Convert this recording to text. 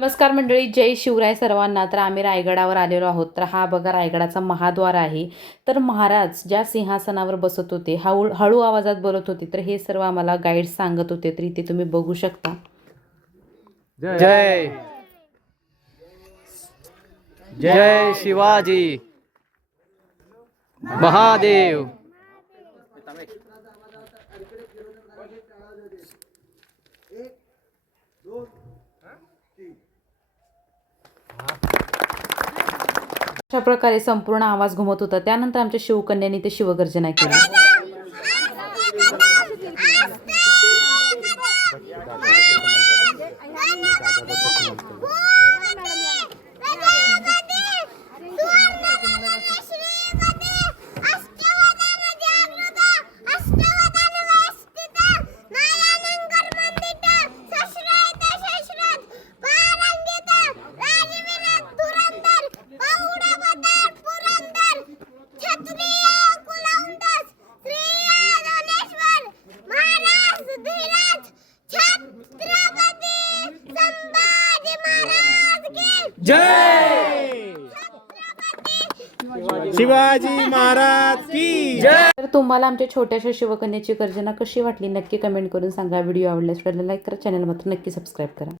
नमस्कार मंडळी, जय शिवराय सर्वांना. तर आम्ही रायगडावर आलेलो आहोत. तर हा बघा रायगडाचा महाद्वार आहे. तर महाराज ज्या सिंहासनावर बसत होते, हळू आवाजात बोलत होते, तर हे सर्व आम्हाला गाईड सांगत होते. तर इथे तुम्ही बघू शकता. जय जय शिवाजी महादेव. अशा प्रकारे संपूर्ण आवाज घुमत होता. त्यानंतर आमच्या शिवकन्यांनी ते शिवगर्जना केली. जय शिवाजी महाराज की जय. तर तुम्हाला आमच्या छोट्याशा शिवकन्याची गर्जना कशी वाटली नक्की कमेंट करून सांगा. व्हिडिओ आवडल्यास लाईक करा, चॅनल मात्र नक्की सबस्क्राईब करा.